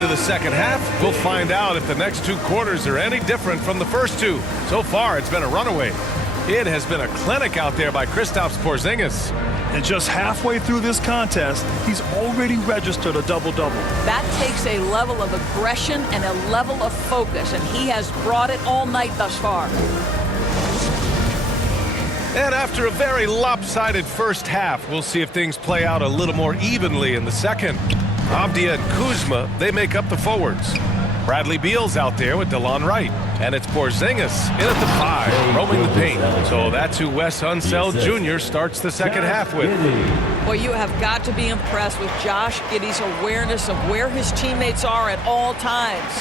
To the second half, we'll find out if the next two quarters are any different from the first two. So far, it's been a runaway. It has been a clinic out there by Kristaps Porzingis. And just halfway through this contest, he's already registered a double-double. That takes a level of aggression and a level of focus, and he has brought it all night thus far. And after a very lopsided first half, we'll see if things play out a little more evenly in the second. Avdija and Kuzma, they make up the forwards. Bradley Beal's out there with DeLon Wright. And it's Porzingis in at the 5, roaming the paint. So that's who Wes Unseld Jr. starts the second half with. Well, you have got to be impressed with Josh Giddey's awareness of where his teammates are at all times.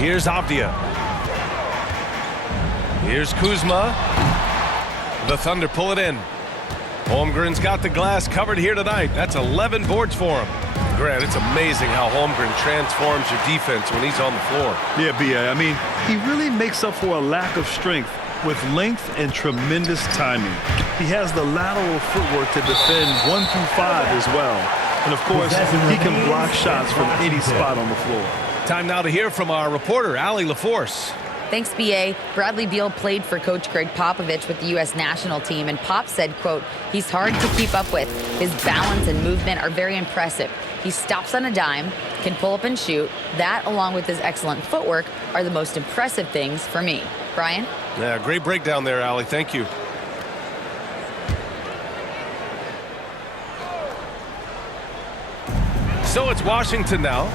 Here's Avdija. Here's Kuzma. The Thunder pull it in. Holmgren's got the glass covered here tonight. That's 11 boards for him. Grant, it's amazing how Holmgren transforms your defense when he's on the floor. Yeah, B.A. I mean, he really makes up for a lack of strength with length and tremendous timing. He has the lateral footwork to defend 1 through 5 as well. And, of course, he can block shots from any spot on the floor. Time now to hear from our reporter, Allie LaForce. Thanks, B.A. Bradley Beal played for Coach Greg Popovich with the U.S. national team, and Pop said, quote, he's hard to keep up with. His balance and movement are very impressive. He stops on a dime, can pull up and shoot. That, along with his excellent footwork, are the most impressive things for me. Brian? Yeah, great breakdown there, Allie. Thank you. So it's Washington now.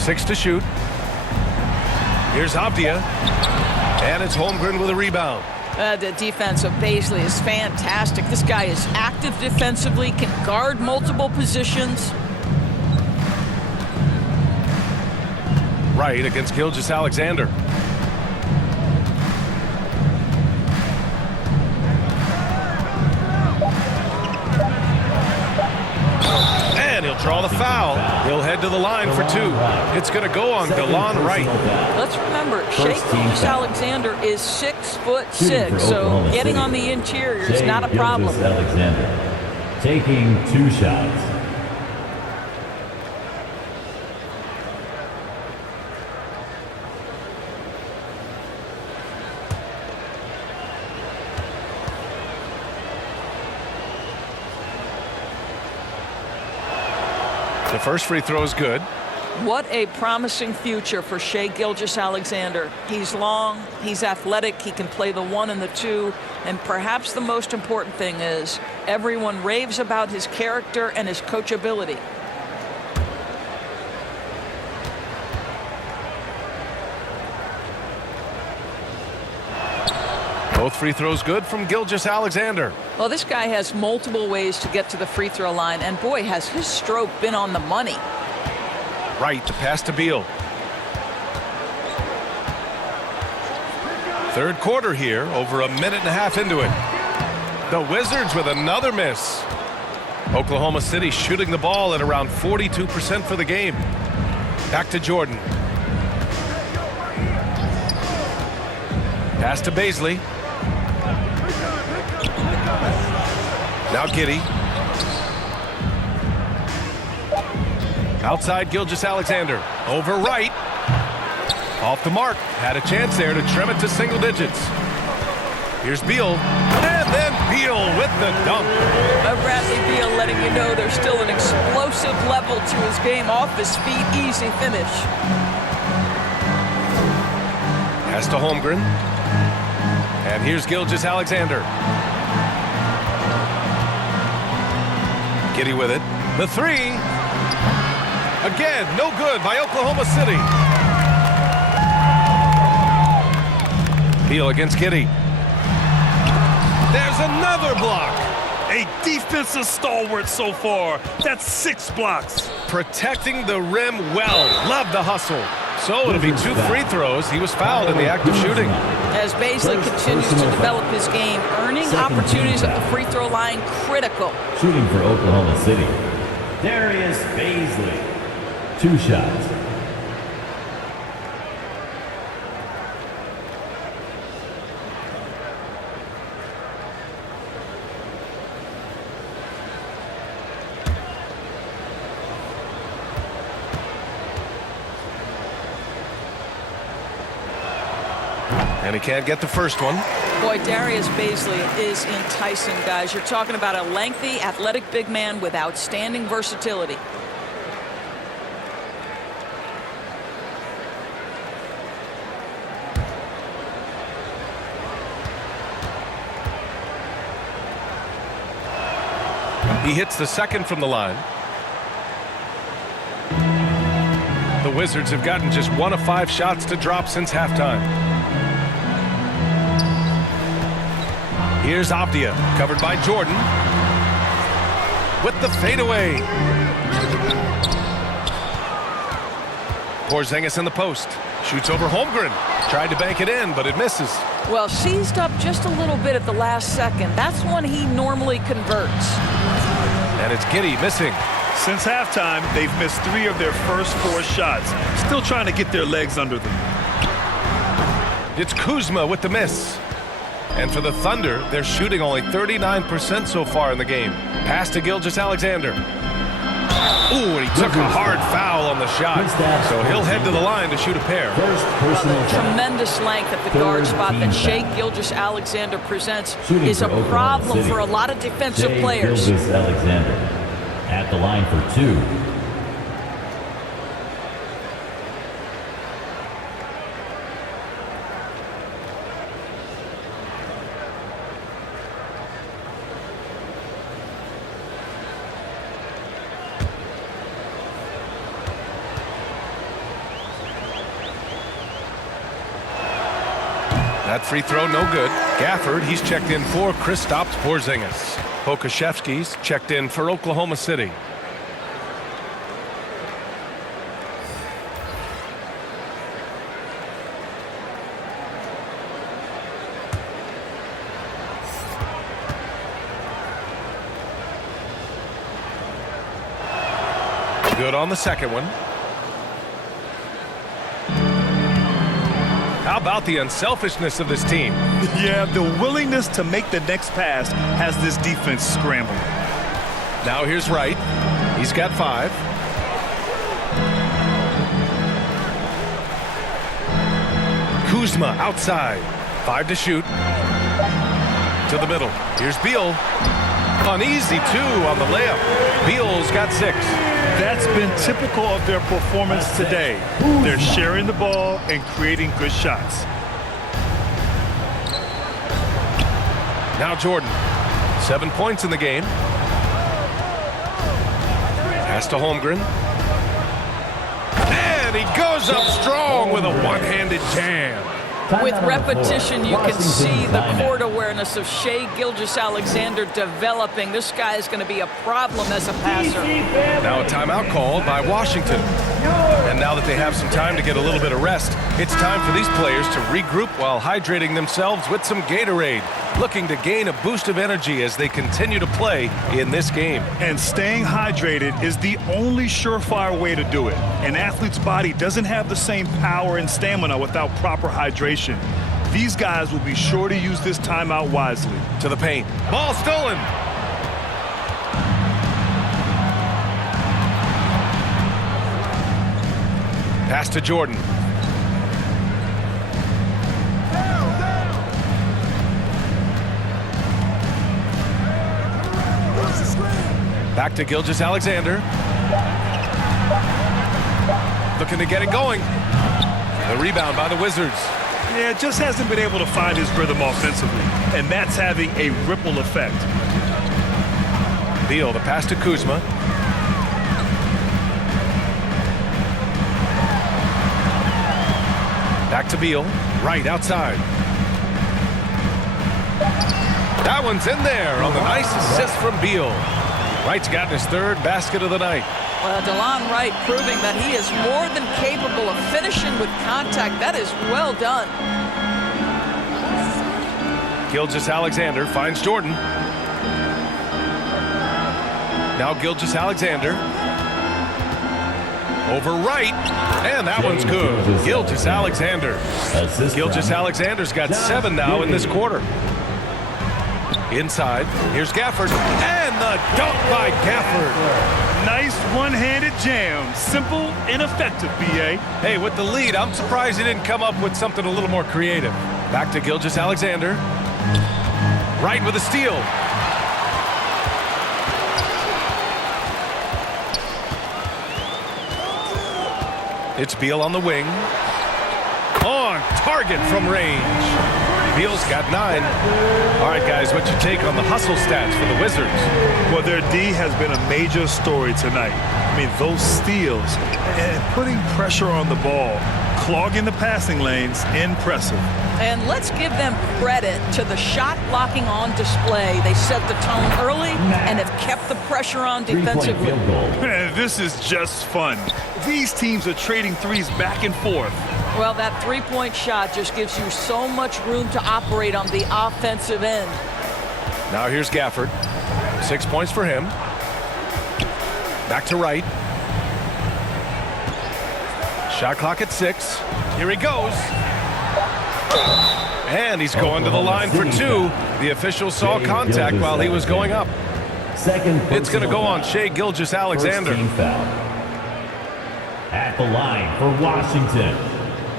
6 to shoot. Here's Avdija. And it's Holmgren with a rebound. The defense of Bazley is fantastic. This guy is active defensively, can guard multiple positions. Right against Gilgeous-Alexander. And he'll draw the foul. He'll head to the line for 2. It's going to go on DeLon Wright. Let's remember, Shai Gilgeous-Alexander is 6'6", so getting on the interior is not a problem. Alexander taking 2 shots. The first free throw is good. What a promising future for Shai Gilgeous-Alexander. He's long, he's athletic, he can play the 1 and the 2, and perhaps the most important thing is everyone raves about his character and his coachability. Both free throws good from Gilgeous-Alexander. Well, this guy has multiple ways to get to the free throw line, and boy, has his stroke been on the money. Right, the pass to Beal. Third quarter here, over a minute and a half into it. The Wizards with another miss. Oklahoma City shooting the ball at around 42% for the game. Back to Jordan. Pass to Bazley. Now Giddey. Outside Gilgeous-Alexander. Over Wright. Off the mark. Had a chance there to trim it to single digits. Here's Beal. And then Beal with the dunk. Bradley Beal letting you know there's still an explosive level to his game. Off his feet, easy finish. Pass to Holmgren. And here's Gilgeous-Alexander. Giddey with it. The 3. Again, no good by Oklahoma City. Beal against Giddey. There's another block. A defensive stalwart so far. That's 6 blocks. Protecting the rim well. Love the hustle. So it'll be 2 free throws. He was fouled in the act of shooting. As Bazley continues to develop his game, earning opportunities at the free throw line critical. Shooting for Oklahoma City, Darius Bazley. 2 shots. And he can't get the first one. Boy, Darius Baisley is enticing, guys. You're talking about a lengthy, athletic big man with outstanding versatility. He hits the second from the line. The Wizards have gotten just 1 of 5 shots to drop since halftime. Here's Avdia, covered by Jordan. With the fadeaway. Porzingis in the post. Shoots over Holmgren. Tried to bank it in, but it misses. Well, seized up just a little bit at the last second. That's when he normally converts. And it's Giddey missing. Since halftime, they've missed 3 of their first 4 shots. Still trying to get their legs under them. It's Kuzma with the miss. And for the Thunder, they're shooting only 39% so far in the game. Pass to Gilgeous-Alexander. Ooh, and he took a hard foul on the shot. So he'll head to the line to shoot a pair. First personal foul. Tremendous length at the guard spot that Shai Gilgeous-Alexander presents is a problem for a lot of defensive players. Gilgeous-Alexander at the line for 2. That free throw, no good. Gafford, he's checked in for Kristaps Porzingis. Pokusevski's checked in for Oklahoma City. Good on the second one. How about the unselfishness of this team? Yeah, the willingness to make the next pass has this defense scrambling. Now here's Wright. He's got 5. Kuzma outside. 5 to shoot. To the middle. Here's Beal. Uneasy 2 on the layup. Beal's got 6. That's been typical of their performance today. They're sharing the ball and creating good shots. Now Jordan. 7 points in the game. Pass to Holmgren. And he goes up strong with a one-handed jam. With repetition, you can see the court awareness of Shai Gilgeous-Alexander developing. This guy is going to be a problem as a passer. Now a timeout called by Washington. And now that they have some time to get a little bit of rest, it's time for these players to regroup while hydrating themselves with some Gatorade, looking to gain a boost of energy as they continue to play in this game. And staying hydrated is the only surefire way to do it. An athlete's body doesn't have the same power and stamina without proper hydration. These guys will be sure to use this timeout wisely. To the paint. Ball stolen. Pass to Jordan. Back to Gilgeous-Alexander. Looking to get it going. The rebound by the Wizards. Yeah, just hasn't been able to find his rhythm offensively, and that's having a ripple effect. Beal, the pass to Kuzma. Back to Beal, right outside. That one's in there on the nice assist from Beal. Wright's gotten his 3rd basket of the night. Well, DeLon Wright proving that he is more than capable of finishing with contact. That is well done. Gilgeous-Alexander finds Jordan. Now Gilgeous-Alexander. Over Wright. And that one's good. Gilgeous-Alexander. Gilgeous-Alexander's got 7 now in this quarter. Inside, here's Gafford, and the dunk by Gafford. Nice one-handed jam. Simple and effective, B.A. Hey, with the lead, I'm surprised he didn't come up with something a little more creative. Back to Gilgeous-Alexander. Right with a steal. It's Beal on the wing. On target from range. Beal's got 9. All right, guys, what's your take on the hustle stats for the Wizards? Well, their D has been a major story tonight. I mean, those steals and putting pressure on the ball, clogging the passing lanes, impressive. And let's give them credit to the shot blocking on display. They set the tone early and have kept the pressure on 3-point defensively. field goal. Man, this is just fun. These teams are trading threes back and forth. Well, that three-point shot just gives you so much room to operate on the offensive end. Now here's Gafford. 6 points for him. Back to Wright. Shot clock at 6. Here he goes. And he's going to the line for 2. The official saw contact while he was going up. Second It's going to go on personal Shai Gilgeous-Alexander. First team foul. At the line for Washington,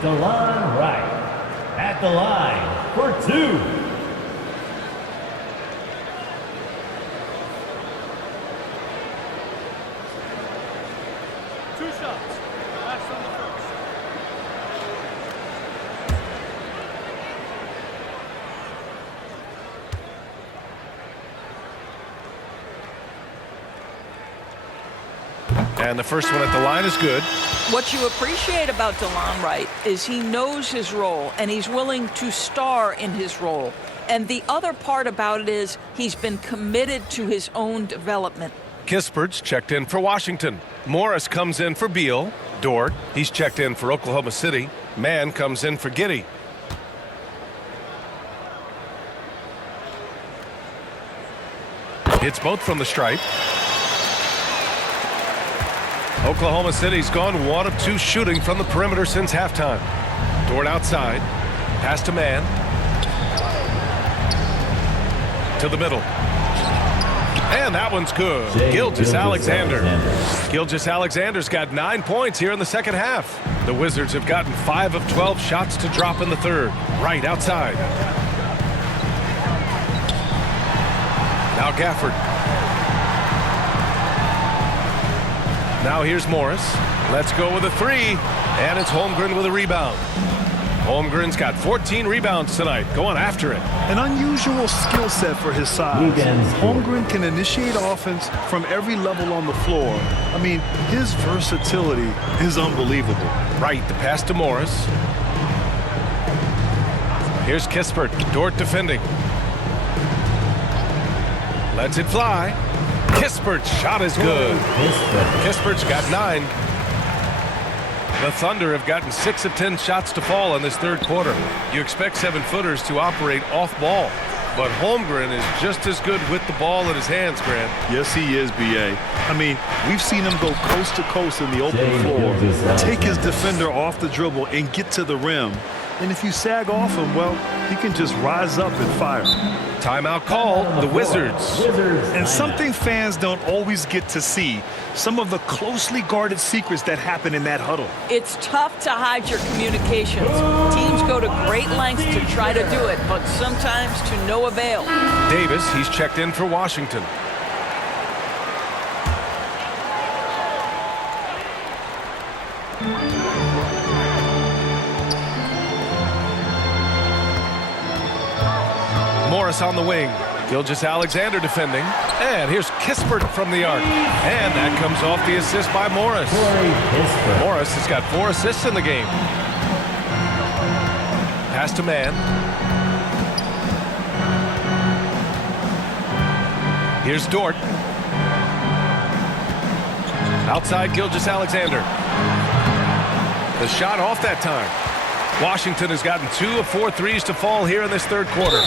DeLon Wright. At the line for 2. And the first one at the line is good. What you appreciate about DeLon Wright is he knows his role and he's willing to star in his role. And the other part about it is he's been committed to his own development. Kispert's checked in for Washington. Morris comes in for Beal. Dort, he's checked in for Oklahoma City. Mann comes in for Giddey. Hits both from the stripe. Oklahoma City's gone 1 of 2 shooting from the perimeter since halftime. Dort outside. Pass to Mann. To the middle. And that one's good. Gilgeous-Alexander. Gilgeous-Alexander's got 9 points here in the second half. The Wizards have gotten 5 of 12 shots to drop in the third. Right outside. Now Gafford. Now here's Morris. Let's go with a 3. And it's Holmgren with a rebound. Holmgren's got 14 rebounds tonight, going after it. An unusual skill set for his size. Holmgren can initiate offense from every level on the floor. I mean, his versatility is unbelievable. Right, the pass to Morris. Here's Kispert. Dort defending. Lets it fly. Kispert's shot is good. Kispert's got 9. The Thunder have gotten 6 of 10 shots to fall in this third quarter. You expect 7-footers to operate off ball, but Holmgren is just as good with the ball in his hands, Grant. Yes, he is, B.A. I mean, we've seen him go coast to coast in the open floor, take his defender off the dribble and get to the rim. And if you sag off him, well, he can just rise up and fire. Timeout call, the Wizards. And something fans don't always get to see, some of the closely guarded secrets that happen in that huddle. It's tough to hide your communications. Teams go to great lengths to try to do it, but sometimes to no avail. Davis, he's checked in for Washington. Morris on the wing. Gilgeous-Alexander defending. And here's Kispert from the arc. And that comes off the assist by Morris. Morris has got 4 assists in the game. Pass to Mann. Here's Dort. Outside Gilgeous-Alexander. The shot off that time. Washington has gotten 2 of 4 threes to fall here in this third quarter.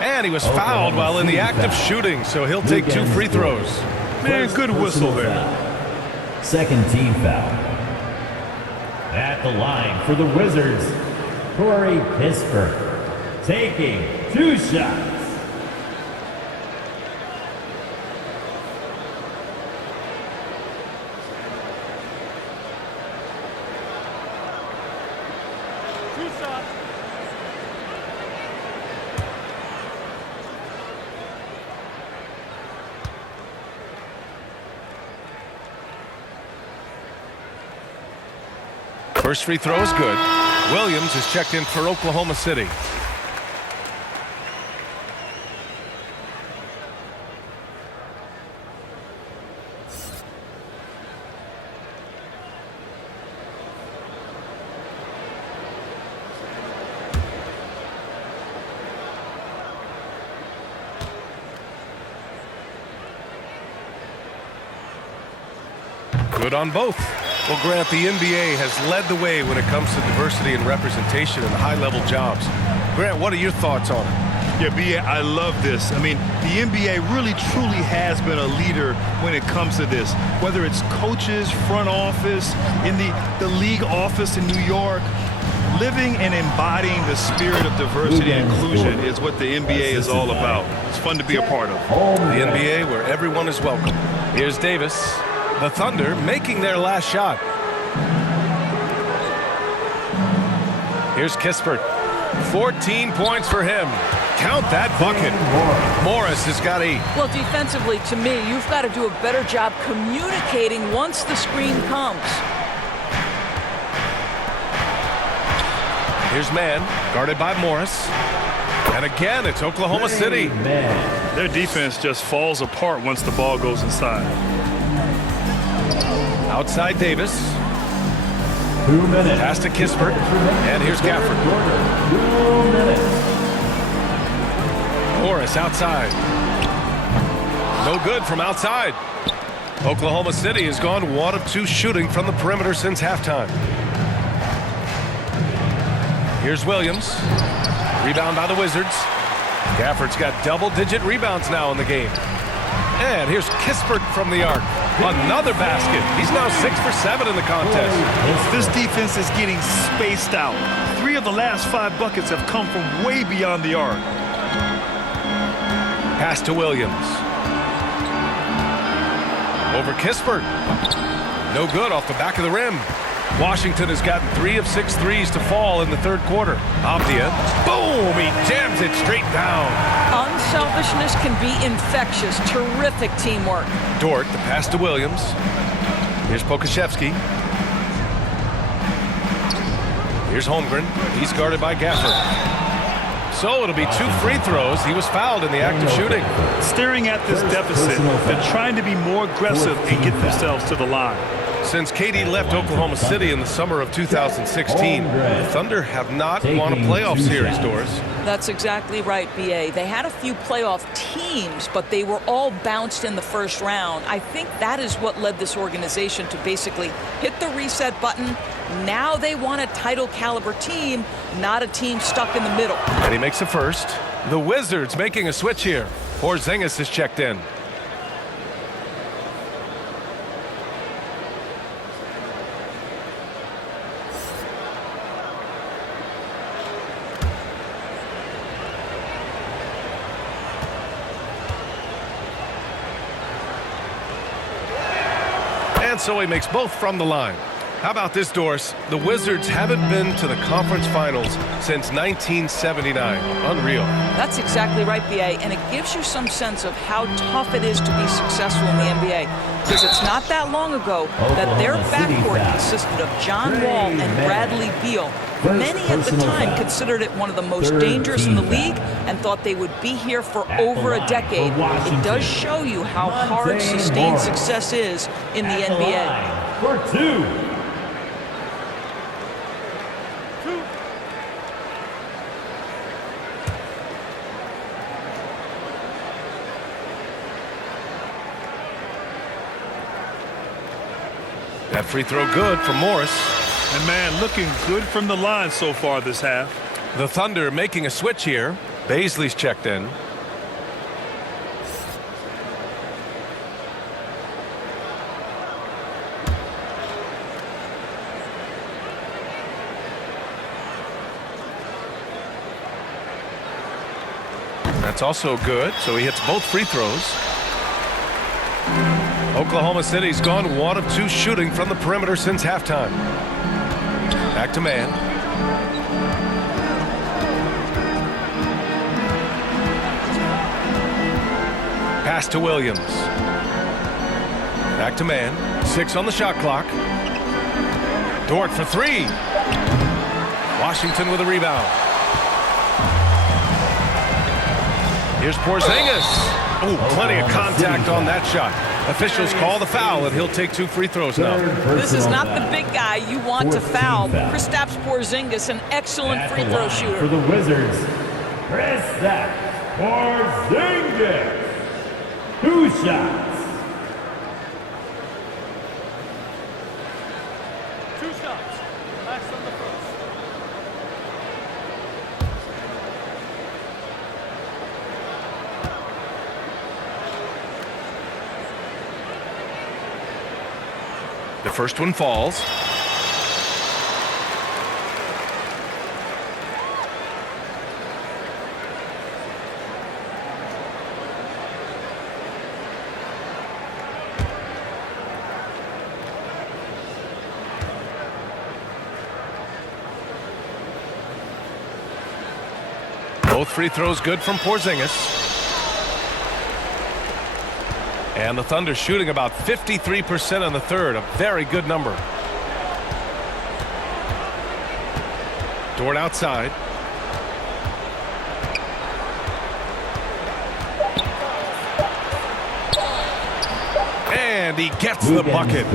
And he was fouled while in the act of shooting, so he'll take 2 free throws. Man, good whistle there. Second team foul. At the line for the Wizards, Corey Kispert, taking 2 shots. First free throw is good. Williams is checked in for Oklahoma City. Good on both. Well, Grant, the NBA has led the way when it comes to diversity and representation in high-level jobs. Grant, what are your thoughts on it? Yeah, B.A., I love this. I mean, the NBA really, truly has been a leader when it comes to this. Whether it's coaches, front office, in the league office in New York, living and embodying the spirit of diversity and inclusion is what the NBA is all about. It's fun to be a part of. The NBA where everyone is welcome. Here's Davis. The Thunder making their last shot. Here's Kispert. 14 points for him. Count that bucket. Morris has got 8. Well, defensively, to me, you've got to do a better job communicating once the screen comes. Here's Mann, guarded by Morris. And again, it's Oklahoma City. Their defense just falls apart once the ball goes inside. Outside Davis. 2 minutes. Pass to Kispert. And here's Gafford. 2 minutes. Morris outside. No good from outside. Oklahoma City has gone 1 of 2 shooting from the perimeter since halftime. Here's Williams. Rebound by the Wizards. Gafford's got double-digit rebounds now in the game. And here's Kispert from the arc. Another basket. He's now 6 for 7 in the contest. This defense is getting spaced out. 3 of the last 5 buckets have come from way beyond the arc. Pass to Williams. Over Kispert. No good off the back of the rim. Washington has gotten 3 of 6 threes to fall in the third quarter. Abdia. Boom! He jams it straight down. Unselfishness can be infectious. Terrific teamwork. Dort, the pass to Williams. Here's Pokashevsky. Here's Holmgren. He's guarded by Gafford. So it'll be 2 free throws. He was fouled in the act of shooting. Staring at this deficit, they're trying to be more aggressive and get themselves to the line. Since KD left Oklahoma City in the summer of 2016, the Thunder have not won a playoff series, Doris. That's exactly right, B.A. They had a few playoff teams, but they were all bounced in the first round. I think that is what led this organization to basically hit the reset button. Now they want a title-caliber team, not a team stuck in the middle. And he makes a first. The Wizards making a switch here. Porzingis is checked in. And so he makes both from the line. How about this, Doris? The Wizards haven't been to the conference finals since 1979. Unreal. That's exactly right, B.A., and it gives you some sense of how tough it is to be successful in the NBA. Because it's not that long ago that their backcourt consisted of John Wall and Bradley Beal. Many at the time considered it one of the most dangerous in the league and thought they would be here for over a decade. It does show you how hard sustained success is in the NBA. For 2. That free throw good for Morris. And man, looking good from the line so far this half. The Thunder making a switch here. Baisley's checked in. That's also good, so he hits both free throws. Oklahoma City's gone 1 of 2 shooting from the perimeter since halftime. Back to Mann. Pass to Williams. Back to Mann. 6 on the shot clock. Dort for three. Washington with a rebound. Here's Porzingis. Oh, plenty of contact on that shot. Officials call the foul, and he'll take 2 free throws now. This is not the big guy you want to foul. Kristaps Porzingis, an excellent free throw shooter. For the Wizards, Kristaps Porzingis. 2 shots. The first one falls. Both free throws good from Porzingis. And the Thunder shooting about 53% in the third, a very good number. Dort outside. And he gets the bucket.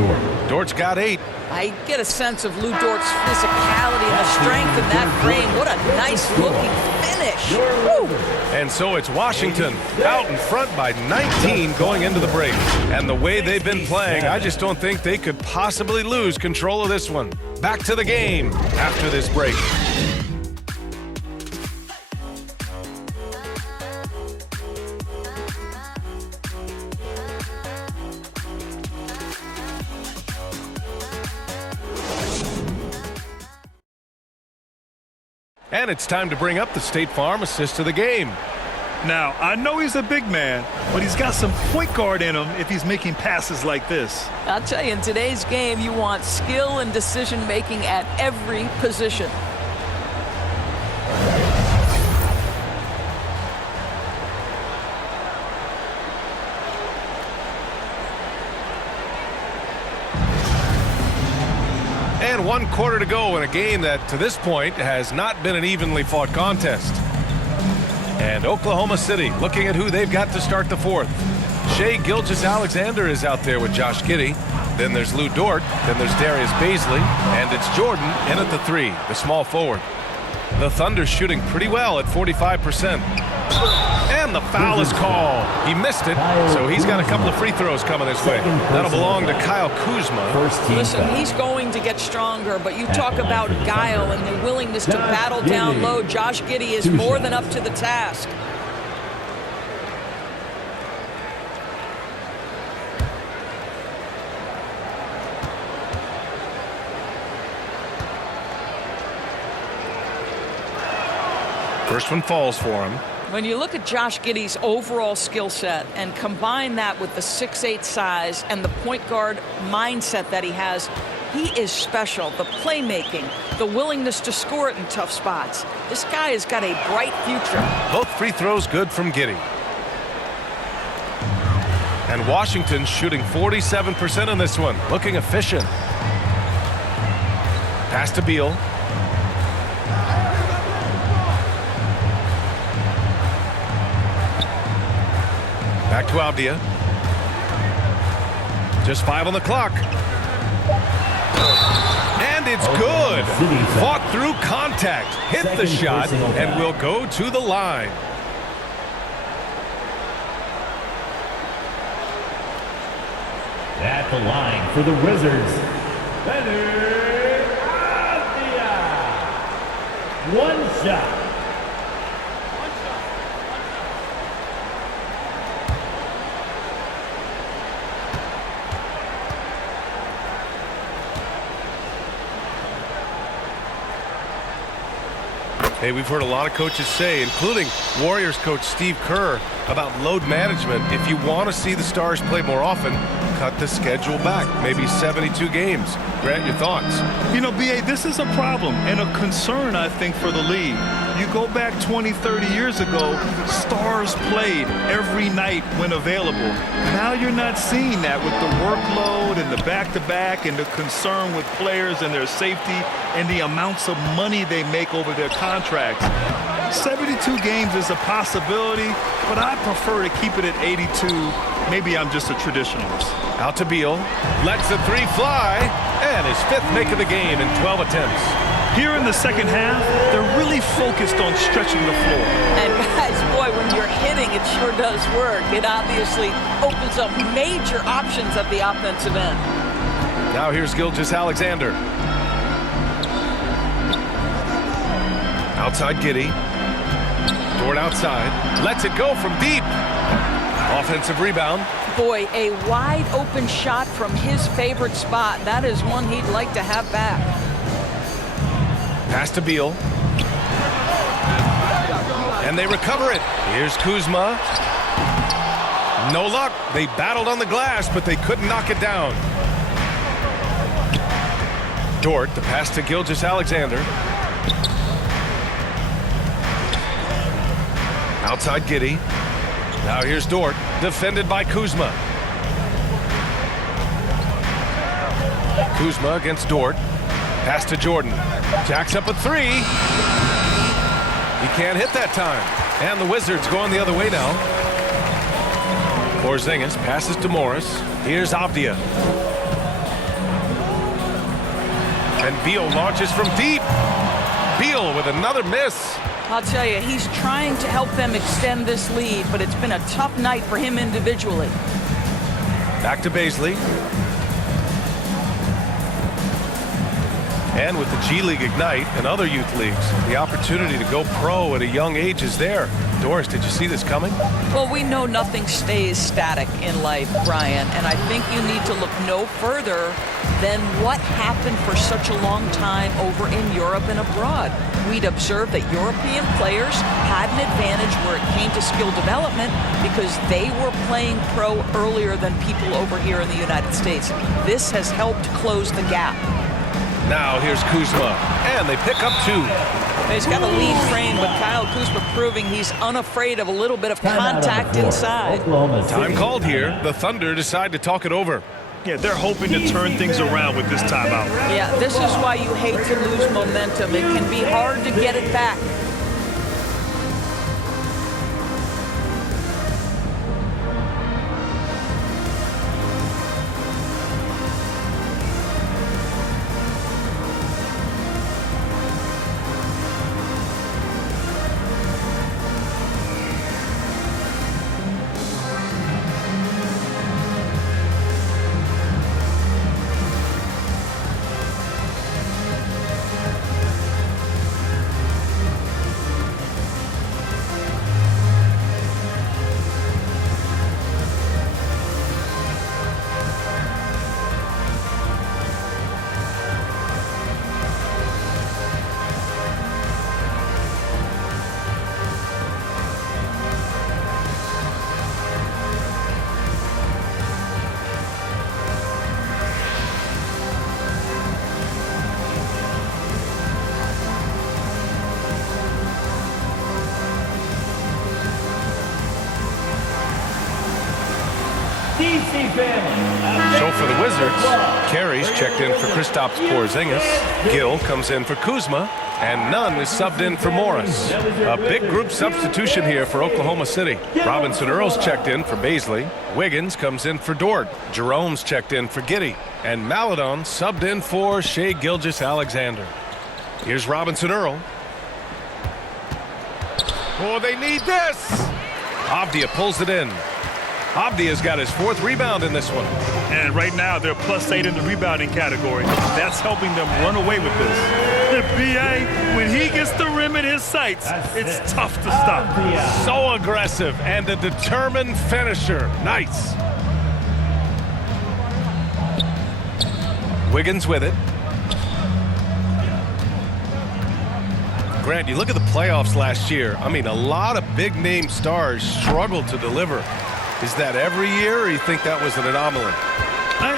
Dort's got 8. I get a sense of Lou Dort's physicality and the strength in that frame. What a nice-looking finish. Woo. And so it's Washington out in front by 19 going into the break. And the way they've been playing, I just don't think they could possibly lose control of this one. Back to the game after this break. And it's time to bring up the State Farm assist of the game. Now, I know he's a big man, but he's got some point guard in him if he's making passes like this. I'll tell you, in today's game, you want skill and decision-making at every position. And 1 quarter to go in a game that, to this point, has not been an evenly fought contest. And Oklahoma City looking at who they've got to start the fourth. Shai Gilgeous-Alexander is out there with Josh Giddey. Then there's Lou Dort. Then there's Darius Baisley. And it's Jordan in at the 3, the small forward. The Thunder shooting pretty well at 45%. And the foul is called. He missed it, so he's got a couple of free throws coming his way. That'll belong to Kyle Kuzma. Listen, he's going to get stronger, but you talk about guile and the willingness to battle down low. Josh Giddey is more than up to the task. First one falls for him. When you look at Josh Giddey's overall skill set and combine that with the 6'8" size and the point guard mindset that he has, he is special. The playmaking, the willingness to score it in tough spots. This guy has got a bright future. Both free throws good from Giddey. And Washington shooting 47% in this one, looking efficient. Pass to Beal. Back to Avdia. Just 5 on the clock. And it's good. Fought through contact. Hit the shot and will go to the line. At the line for the Wizards, Leonard Avdia. 1 shot. Hey, we've heard a lot of coaches say, including Warriors coach Steve Kerr, about load management. If you want to see the Stars play more often, cut the schedule back, maybe 72 games. Grant, your thoughts? You know, B.A., this is a problem and a concern, I think, for the league. You go back 20, 30 years ago, stars played every night when available. Now you're not seeing that with the workload and the back-to-back and the concern with players and their safety and the amounts of money they make over their contracts. 72 games is a possibility, but I prefer to keep it at 82. Maybe I'm just a traditionalist. Out to Beal, lets the three fly, and his 5th make of the game in 12 attempts. Here in the second half, they're really focused on stretching the floor. And guys, boy, when you're hitting, it sure does work. It obviously opens up major options at the offensive end. Now here's Gilgeous-Alexander. Outside Giddey. Dort outside. Lets it go from deep. Offensive rebound. Boy, a wide open shot from his favorite spot. That is one he'd like to have back. Pass to Beal. And they recover it. Here's Kuzma. No luck. They battled on the glass, but they couldn't knock it down. Dort, the pass to Gilgeous-Alexander. Outside Giddey. Now here's Dort, defended by Kuzma. Kuzma against Dort. Pass to Jordan. Jacks up a 3. He can't hit that time. And the Wizards going the other way now. Porzingis passes to Morris. Here's Avdia. And Beal launches from deep. Beal with another miss. I'll tell you, he's trying to help them extend this lead, but it's been a tough night for him individually. Back to Bazley. And with the G League Ignite and other youth leagues, the opportunity to go pro at a young age is there. Doris, did you see this coming? Well, we know nothing stays static in life, Brian, and I think you need to look no further than what happened for such a long time over in Europe and abroad. We'd observed that European players had an advantage where it came to skill development because they were playing pro earlier than people over here in the United States. This has helped close the gap. Now here's Kuzma, and they pick up 2. He's got a lean frame, but Kyle Kuzma proving he's unafraid of a little bit of contact inside. Time called here. The Thunder decide to talk it over. Yeah, they're hoping to turn things around with this timeout. Yeah, this is why you hate to lose momentum. It can be hard to get it back. So for the Wizards, Carey's checked in for Kristaps Porzingis. Gill comes in for Kuzma. And Nunn is subbed in for Morris. A big group substitution here for Oklahoma City. Robinson Earl's checked in for Bazley. Wiggins comes in for Dort. Jerome's checked in for Giddey. And Maledon subbed in for Shai Gilgeous-Alexander. Here's Robinson Earl. Oh, they need this! Avdia pulls it in. Avdia's got his 4th rebound in this one. And right now, they're +8 in the rebounding category. That's helping them run away with this. The B.A., when he gets the rim in his sights, it's tough to stop. So aggressive and a determined finisher. Nice. Wiggins with it. Grant, you look at the playoffs last year. I mean, a lot of big-name stars struggled to deliver. Is that every year, or you think that was an anomaly?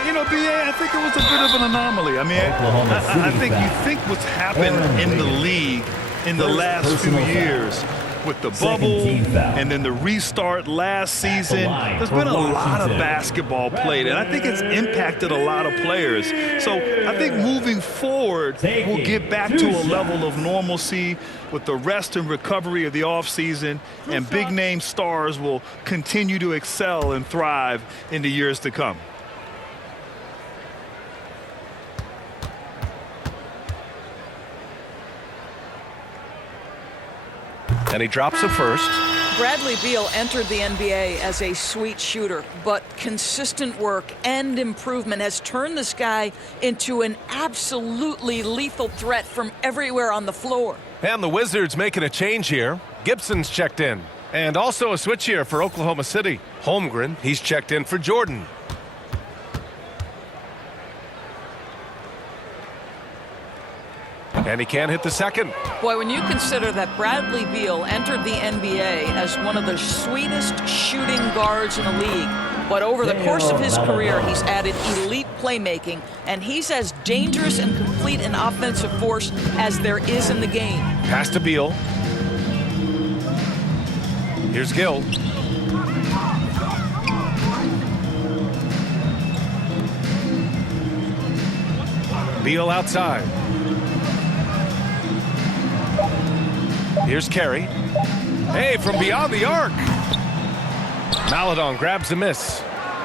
You know, B.A., I think it was a bit of an anomaly. I mean, Oklahoma City I think foul. you think what's happened in the league in the last few personal foul. years with the Second bubble team foul. and then the restart last season, line there's for been a lot of Washington. basketball played, and I think it's impacted a lot of players. So I think moving forward, we'll get back to a level of normalcy with the rest and recovery of the offseason, and big-name stars will continue to excel and thrive in the years to come. And he drops the first. Bradley Beal entered the NBA as a sweet shooter, but consistent work and improvement has turned this guy into an absolutely lethal threat from everywhere on the floor. And the Wizards making a change here. Gibson's checked in. And also a switch here for Oklahoma City. Holmgren, he's checked in for Jordan. And he can't hit the second. Boy, when you consider that Bradley Beal entered the NBA as one of the sweetest shooting guards in the league, but over the course of his career, he's added elite playmaking, and he's as dangerous and complete an offensive force as there is in the game. Pass to Beal. Here's Gill. Beal outside. Here's Carey. Hey, from beyond the arc. Maledon grabs the miss.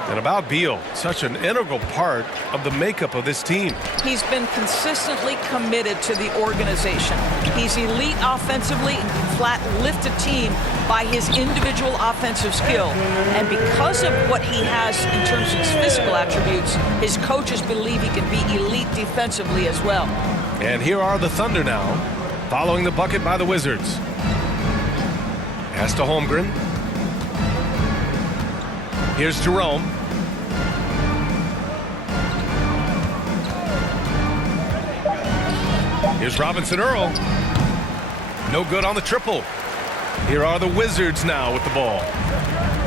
And about Beal, such an integral part of the makeup of this team. He's been consistently committed to the organization. He's elite offensively and can flat lift a team by his individual offensive skill. And because of what he has in terms of his physical attributes, his coaches believe he can be elite defensively as well. And here are the Thunder now, following the bucket by the Wizards. Pass to Holmgren. Here's Jerome. Here's Robinson Earl. No good on the triple. Here are the Wizards now with the ball.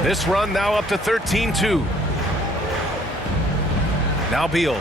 This run now up to 13-2. Now Beal.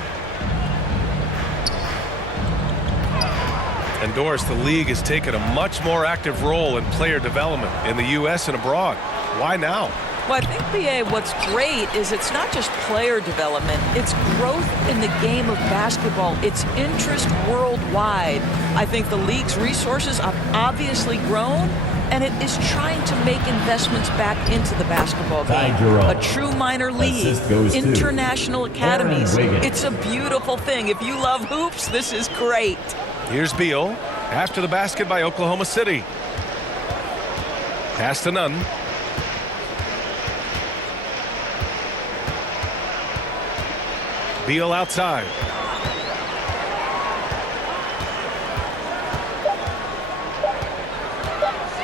And Doris, the league has taken a much more active role in player development in the U.S. and abroad. Why now? Well, I think, B.A., what's great is it's not just player development, it's growth in the game of basketball. It's interest worldwide. I think the league's resources have obviously grown, and it is trying to make investments back into the basketball game. A true minor league, international academies. It's a beautiful thing. If you love hoops, this is great. Here's Beal after the basket by Oklahoma City. Pass to Nunn. Beal outside.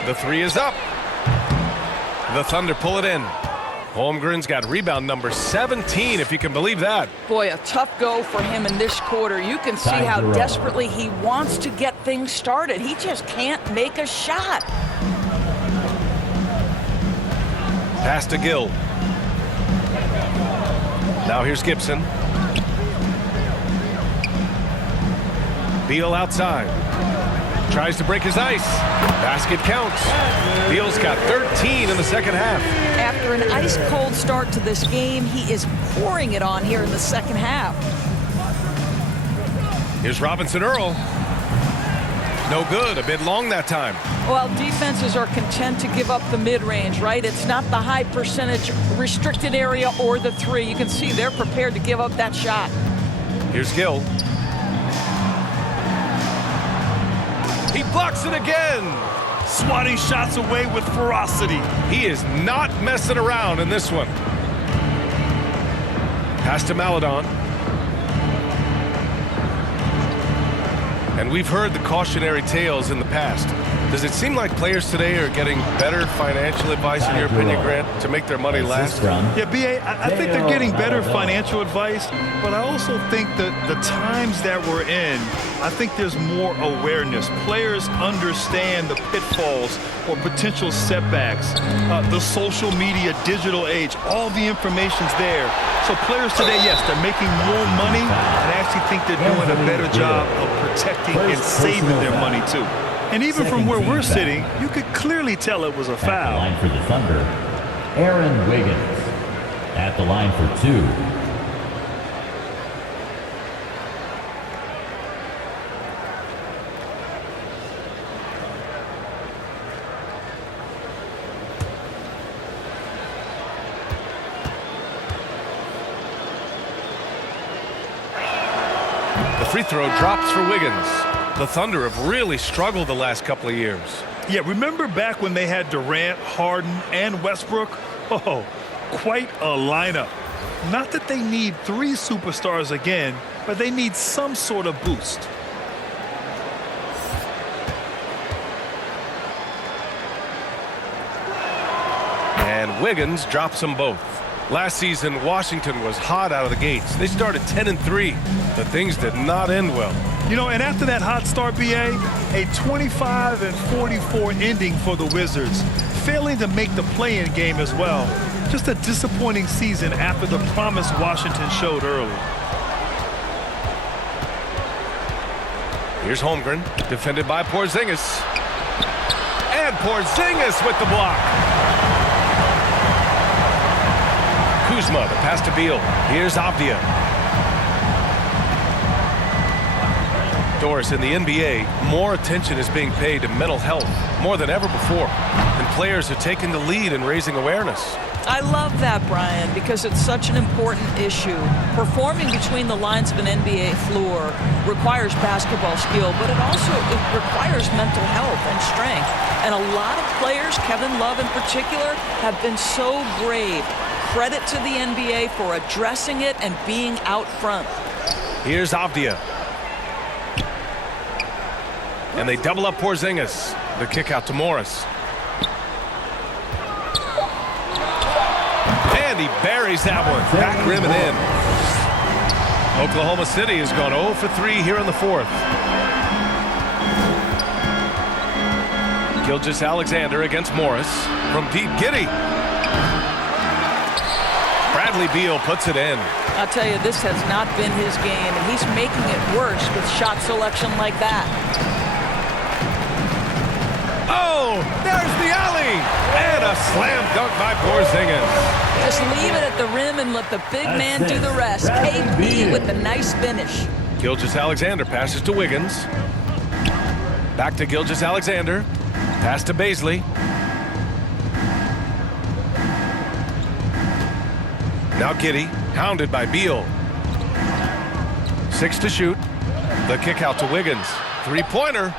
The three is up. The Thunder pull it in. Holmgren's got rebound number 17, if you can believe that. Boy, a tough go for him in this quarter. You can see how desperately he wants to get things started. He just can't make a shot. Pass to Gill. Now here's Gibson. Beal outside. Tries to break his ice. Basket counts. Beal's got 13 in the second half. After an ice-cold start to this game, he is pouring it on here in the second half. Here's Robinson Earl. No good. A bit long that time. Well, defenses are content to give up the mid-range, right? It's not the high percentage restricted area or the three. You can see they're prepared to give up that shot. Here's Gill. He blocks it again. Swatting shots away with ferocity. He is not messing around in this one. Pass to Maledon. And we've heard the cautionary tales in the past. Does it seem like players today are getting better financial advice, in your opinion, Grant, to make their money last? Yeah, B.A., I think they're getting better financial advice, but I also think that the times that we're in, I think there's more awareness. Players understand the pitfalls or potential setbacks, the social media, digital age, all the information's there. So players today, yes, they're making more money, and I actually think they're doing a better job of protecting and saving their money, too. And even from where we're sitting, you could clearly tell it was a At the foul. line for the Thunder, Aaron Wiggins. At the line for 2. The free throw drops for Wiggins. The Thunder have really struggled the last couple of years. Yeah, remember back when they had Durant, Harden, and Westbrook? Oh, quite a lineup. Not that they need 3 superstars again, but they need some sort of boost. And Wiggins drops them both. Last season, Washington was hot out of the gates. They started 10-3, but things did not end well. You know, and after that hot start, B.A., a 25-44 ending for the Wizards, failing to make the play-in game as well. Just a disappointing season after the promise Washington showed early. Here's Holmgren, defended by Porzingis. And Porzingis with the block. Kuzma, the pass to Beal. Here's Avdia. Doris, in the NBA, more attention is being paid to mental health more than ever before. And players are taking the lead in raising awareness. I love that, Brian, because it's such an important issue. Performing between the lines of an NBA floor requires basketball skill, but it requires mental health and strength. And a lot of players, Kevin Love in particular, have been so brave. Credit to the NBA for addressing it and being out front. Here's Avdia. And they double up Porzingis. The kick out to Morris. And he buries that one. Back rim and in. Oklahoma City has gone 0 for 3 here in the 4th. Gilgeous-Alexander against Morris. From deep, Giddey. Bradley Beal puts it in. I'll tell you, this has not been his game, and he's making it worse with shot selection like that. Oh, there's the alley. And a slam dunk by Porzingis. Just leave it at the rim and let the big man do the rest. KP with the nice finish. Gilgeous-Alexander passes to Wiggins. Back to Gilgeous-Alexander. Pass to Baisley. Now Giddey, hounded by Beal. 6 to shoot. The kick out to Wiggins. Three-pointer.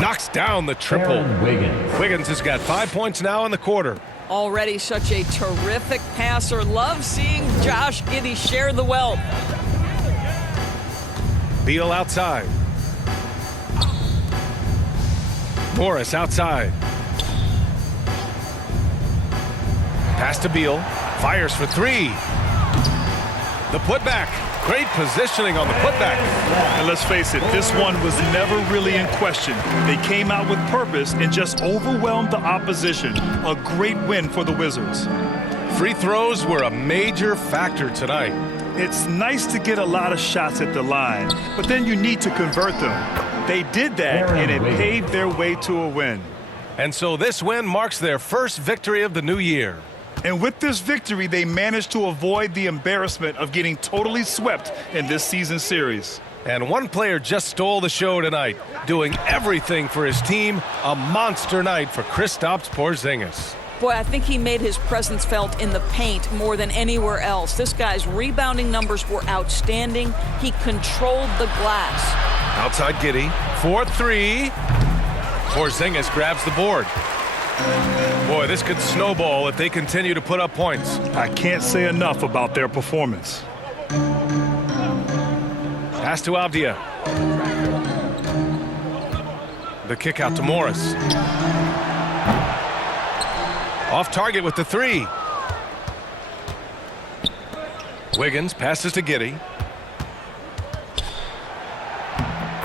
Knocks down the triple. Aaron Wiggins. Wiggins has got 5 points now in the quarter. Already such a terrific passer. Love seeing Josh Giddey share the wealth. Beal outside. Morris outside. Pass to Beal. Fires for 3. The putback. Great positioning on the putback. And let's face it, this one was never really in question. They came out with purpose and just overwhelmed the opposition. A great win for the Wizards. Free throws were a major factor tonight. It's nice to get a lot of shots at the line, but then you need to convert them. They did that, and it paved their way to a win. And so this win marks their first victory of the new year. And with this victory, they managed to avoid the embarrassment of getting totally swept in this season series. And one player just stole the show tonight, doing everything for his team. A monster night for Kristaps Porzingis. Boy, I think he made his presence felt in the paint more than anywhere else. This guy's rebounding numbers were outstanding. He controlled the glass. Outside Giddey, 4-3. Porzingis grabs the board. Boy, this could snowball if they continue to put up points. I can't say enough about their performance. Pass to Avdia. The kick out to Morris. Off target with the three. Wiggins passes to Giddey.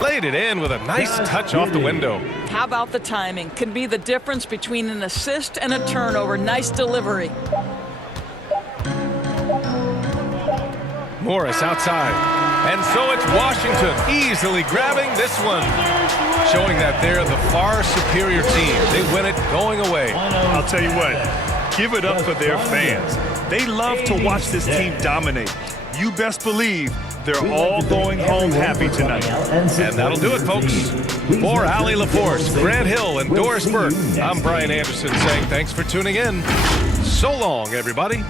Laid it in with a nice touch off the window. How about the timing? Can be the difference between an assist and a turnover. Nice delivery. Morris outside. And so it's Washington easily grabbing this one. Showing that they're the far superior team. They win it going away. I'll tell you what, give it up for their fans. They love to watch this team dominate. You best believe they're all going home happy tonight. And that'll do it, folks. For Allie LaForce, Grant Hill, and Doris Burke, I'm Brian Anderson saying thanks for tuning in. So long, everybody.